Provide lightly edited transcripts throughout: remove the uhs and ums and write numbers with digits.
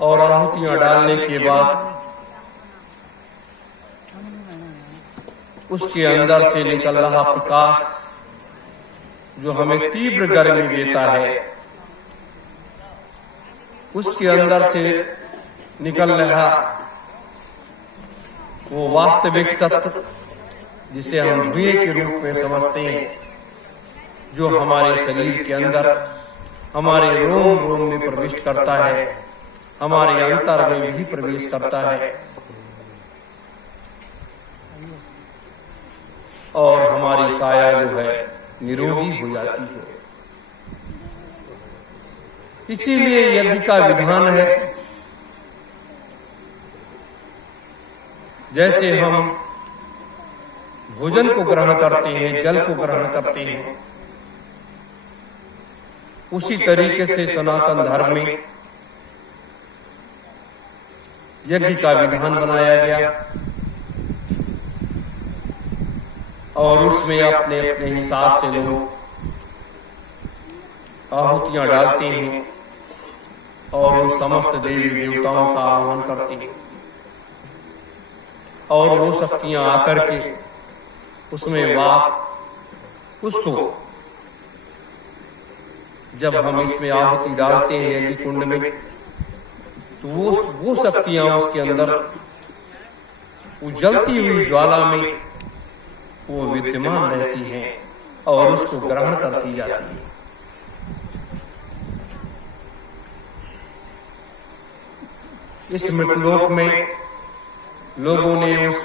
और आहुतियां डालने के बाद उसके अंदर से निकल रहा प्रकाश जो हमें तीव्र गर्मी देता है, उसके अंदर से निकल रहा वो वास्तविक सत्य जिसे हम धुएं के रूप में समझते हैं, जो हमारे शरीर के अंदर हमारे रोम रोम में प्रविष्ट करता है, हमारे अंतर में भी प्रवेश करता है और हमारी काया जो है निरोगी हो जाती है। इसीलिए यज्ञ का विधान है, जैसे हम भोजन को ग्रहण करते हैं, जल को ग्रहण करते हैं, उसी तरीके से सनातन धर्म में यज्ञ का विधान बनाया गया और उसमें अपने अपने हिसाब से लोग आहुतियां डालते हैं और उन समस्त देवी देवताओं का आह्वान करते हैं और वो शक्तियां आकर के उसमें उसको जब हम इसमें आहुति डालते हैं यज्ञ कुंड में, तो वो शक्तियां उसके अंदर वो जलती हुई ज्वाला में वो विद्यमान रहती हैं और उसको ग्रहण करती जाती है। इस मृतलोक में लोगों ने उस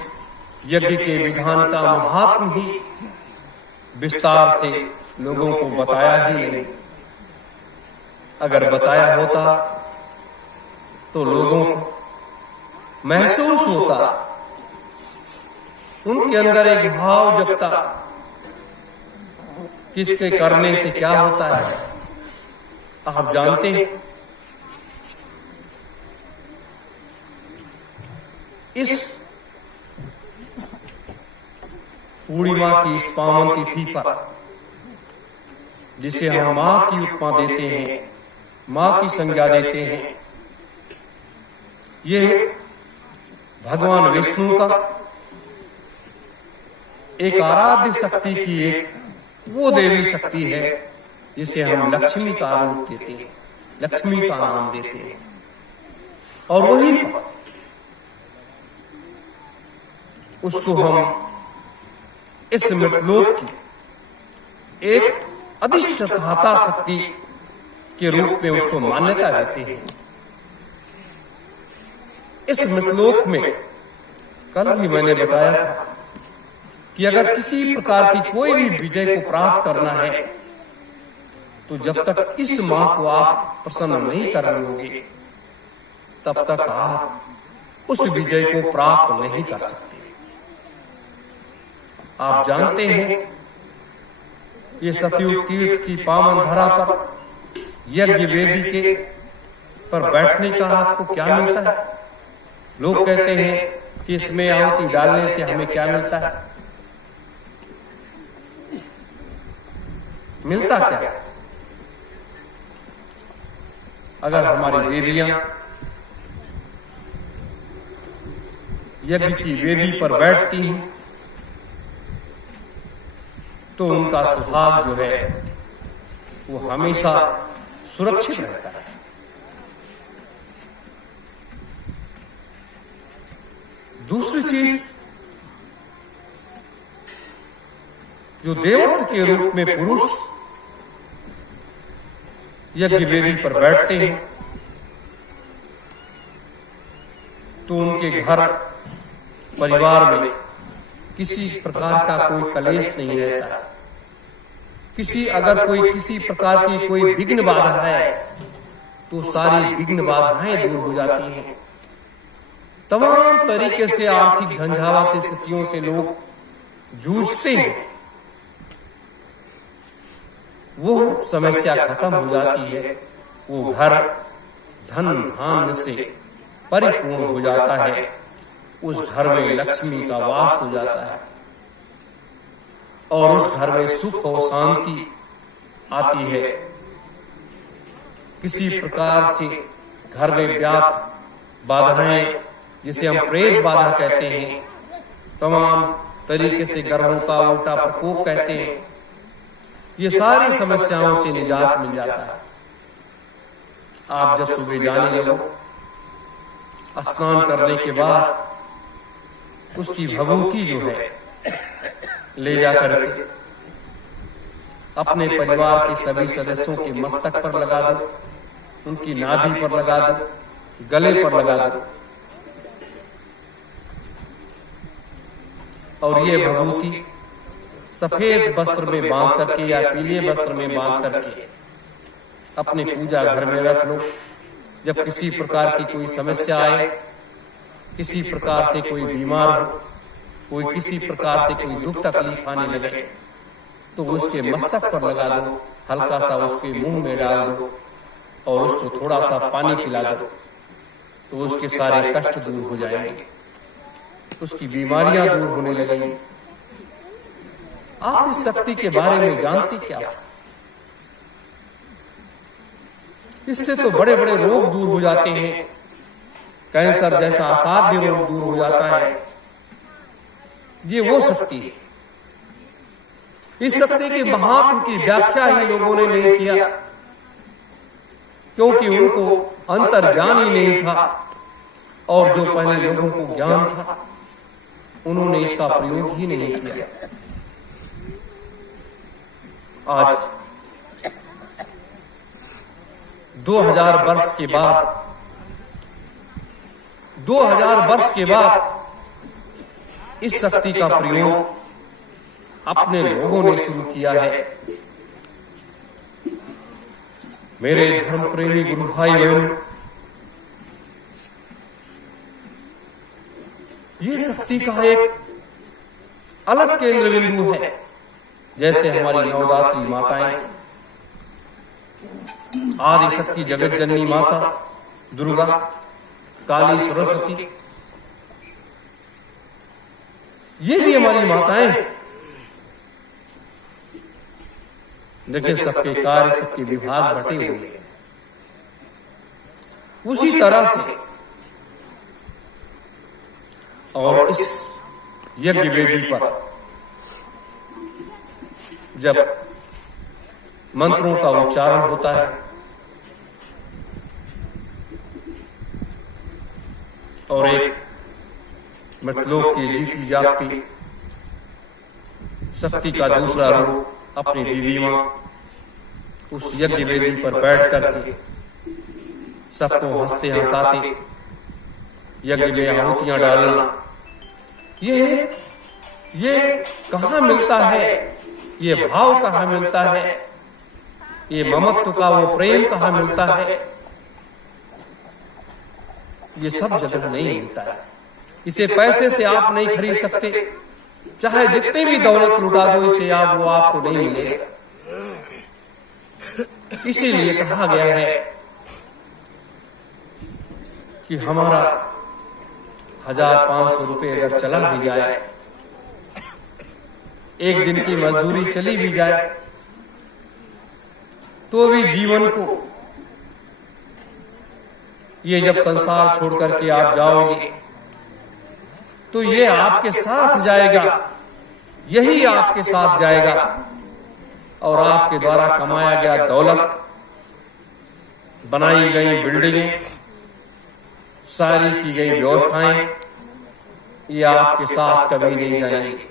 यज्ञ के विधान का महात्म ही विस्तार से लोगों को बताया ही नहीं। अगर बताया होता तो लोगों को महसूस होता, उनके अंदर एक भाव जगता किसके करने से क्या होता है। आप जानते हैं इस पूर्णिमा की इस पावन तिथि पर जिसे हम मां की उपमा देते हैं, मां की संज्ञा देते हैं, ये भगवान विष्णु का एक आराध्य शक्ति की एक वो देवी शक्ति है जिसे हम लक्ष्मी का रूप देते हैं, लक्ष्मी का नाम देते हैं। और वहीं पर उसको हम इस मृतलोक की एक अधिष्ठाता शक्ति के रूप में उसको मान्यता देते हैं। इस मृतलोक में कल भी मैंने बताया था कि अगर किसी प्रकार की कोई भी विजय को प्राप्त करना है तो जब तक इस मां को आप प्रसन्न नहीं कर लोगे तब तक आप उस विजय को प्राप्त नहीं कर सकते। आप जानते हैं ये सतयुग तीर्थ की पावन धरा पर यज्ञ वेदी के पर बैठने का आपको क्या मिलता है। लोग कहते हैं कि इसमें आहुति डालने से हमें क्या मिलता है। मिलता क्या? अगर हमारी देवियां यज्ञ की वेदी पर बैठती हैं तो उनका सुहाग जो है वो हमेशा सुरक्षित रहता है। दूसरी चीज, जो देवत्व के रूप में पुरुष यज्ञ वेदी पर बैठते हैं तो उनके घर परिवार में किसी प्रकार का कोई कलेश नहीं रहता। अगर कोई किसी प्रकार की कोई विघ्न बाधा है तो सारी विघ्न बाधाएं दूर हो जाती हैं। तमाम तरीके से आर्थिक झंझावाती स्थितियों से लोग जूझते हैं, वो समस्या खत्म हो जाती है। वो घर धन धान्य से परिपूर्ण हो जाता है। उस घर में लक्ष्मी का वास हो जाता है और उस घर में सुख और शांति आती है। किसी प्रकार से घर में व्याप्त बाधाएं, जिसे हम प्रेत बाधा कहते हैं, तमाम तरीके से ग्रहों का उल्टा प्रकोप कहते हैं, ये सारी समस्याओं से निजात मिल जाता है। आप जब सुबह जाने लगो, स्नान करने के बाद उसकी भभूति जो है ले जाकर के अपने परिवार के सभी सदस्यों के मस्तक पर लगा दो, उनकी नाभि पर लगा दो, गले पर लगा दो, और ये भभूति सफेद वस्त्र में बांध करके या पीले वस्त्र में बांध करके अपने पूजा घर में रख लो। जब किसी प्रकार की कोई समस्या आए, किसी प्रकार से कोई बीमार हो, कोई किसी प्रकार से कोई दुख तकलीफ आने लगे, तो उसके मस्तक पर लगा दो, हल्का सा उसके मुंह में डाल दो और उसको थोड़ा सा पानी पिला दो, तो उसके सारे कष्ट दूर हो जाएंगे, उसकी बीमारियां दूर होने लगेंगी। आप इस शक्ति के बारे में जानती क्या? इससे तो बड़े बड़े रोग दूर हो जाते हैं, कैंसर जैसा असाध्य रोग दूर हो जाता है। ये वो शक्ति है। इस शक्ति के महात्म की व्याख्या ही लोगों ने नहीं किया, क्योंकि उनको अंतर्ज्ञान ही नहीं था, और जो पहले लोगों को ज्ञान था उन्होंने इसका प्रयोग ही नहीं किया। आज 2000 वर्ष के बाद 2000 वर्ष के बाद इस शक्ति का प्रयोग अपने लोगों ने शुरू किया है। मेरे धर्म प्रेमी गुरु भाई बहन, ये शक्ति का एक अलग केंद्र बिंदु है। जैसे हमारी नवरात्रि माताएं, आदि शक्ति जगत जननी माता दुर्गा, काली, सरस्वती, ये भी हमारी माताएं हैं। देखिए, सबके कार्य, सबके विभाग बटे हुए हैं। उसी तरह से और इस यज्ञ वेदी पर जब मंत्रों का उच्चारण होता है और एक मृतलोक की जीती जागती शक्ति का दूसरा रूप अपनी दीदी मां उस यज्ञ वेदी पर बैठ करके सबको हंसते हंसाते यज्ञ में आहुतियां डालना, ये कहाँ मिलता है? ये भाव कहाँ मिलता है? ये ममत्व का वो प्रेम कहाँ मिलता है? ये सब जगह नहीं मिलता है। इसे पैसे से आप नहीं खरीद सकते, चाहे जितनी भी दौलत लुटा दो, इसे वो आपको नहीं मिलेगा। इसीलिए कहा गया है कि हमारा 1500 रुपए अगर चला भी जाए, एक दिन की मजदूरी चली भी जाए, तो भी जीवन को, ये जब संसार छोड़ करके आप जाओगे तो ये आपके साथ जाएगा, यही आपके साथ जाएगा, और आपके द्वारा कमाया गया दौलत, बनाई गई बिल्डिंगें, सारी की गई व्यवस्थाएं, ये आपके साथ कभी नहीं जाएंगी।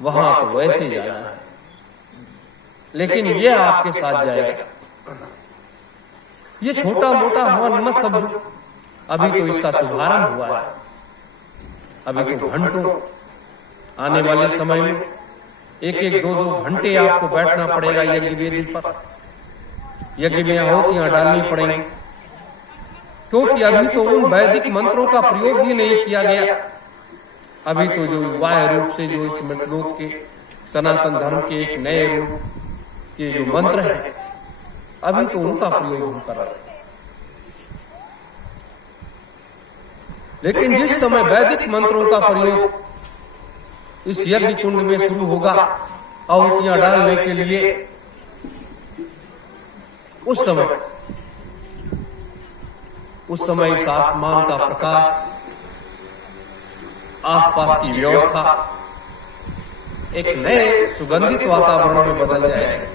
वहां तो वैसे ही जाना है, लेकिन ये आपके साथ जाएगा। ये छोटा मोटा हवन मत समझो, अभी तो इसका शुभारंभ हुआ है। अभी तो घंटों, आने वाले समय में 1-1, 2-2 घंटे आपको बैठना पड़ेगा यज्ञ वेदी पर, यज्ञ में आहुतियां डालनी पड़ेंगी, क्योंकि अभी तो उन वैदिक मंत्रों का प्रयोग ही नहीं किया गया। अभी तो जो बाह्य रूप से जो इस मृतलोक के सनातन धर्म के एक नए रूप के जो मंत्र हैं, अभी तो उनका प्रयोग हम कर रहे हैं। लेकिन जिस समय वैदिक मंत्रों का प्रयोग इस यज्ञ कुंड में शुरू होगा आहुतियां डालने के लिए, उस समय उस समय इस आसमान का प्रकाश, आसपास की व्यवस्था एक नए सुगंधित वातावरण में बदल जाएगी।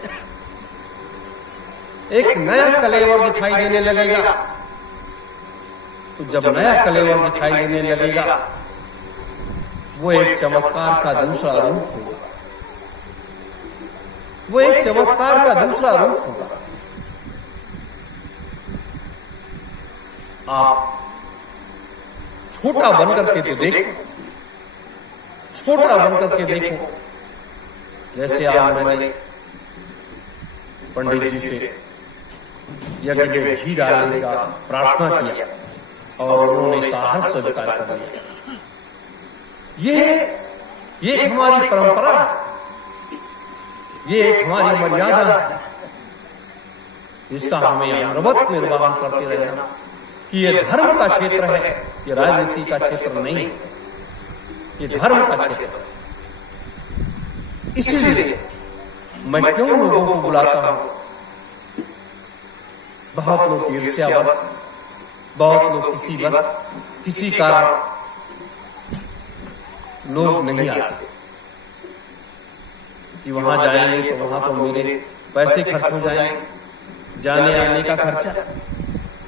एक नया कलेवर दिखाई देने लगेगा। तो जब नया कलेवर दिखाई देने लगेगा, वो एक चमत्कार का दूसरा रूप होगा। वो एक चमत्कार का दूसरा रूप होगा। आप छोटा बनकर के तो देखो, छोटा बनकर के देखो। जैसे आज मैंने पंडित जी से यज्ञ में घी डालने का प्रार्थना किया और उन्होंने साहस स्वीकार कर लिया। ये एक हमारी परंपरा है, ये एक हमारी मर्यादा है, जिसका हमें अनवरत निर्वाहन करते रहना कि ये धर्म का क्षेत्र है, ये राजनीति का क्षेत्र नहीं है, ये धर्म का क्षेत्र है। इसीलिए मैं क्यों लोगों को बुलाता हूं? बहुत लोग ईर्ष्यावश, बहुत लोग किसी कारण लोग नहीं आते कि वहां जाएंगे तो वहां तो मेरे पैसे खर्च हो जाएंगे, जाने आने का खर्चा,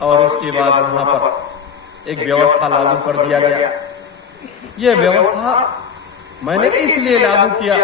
और उसके बाद वहां पर एक व्यवस्था लागू कर दिया गया। यह व्यवस्था मैंने इसलिए लागू किया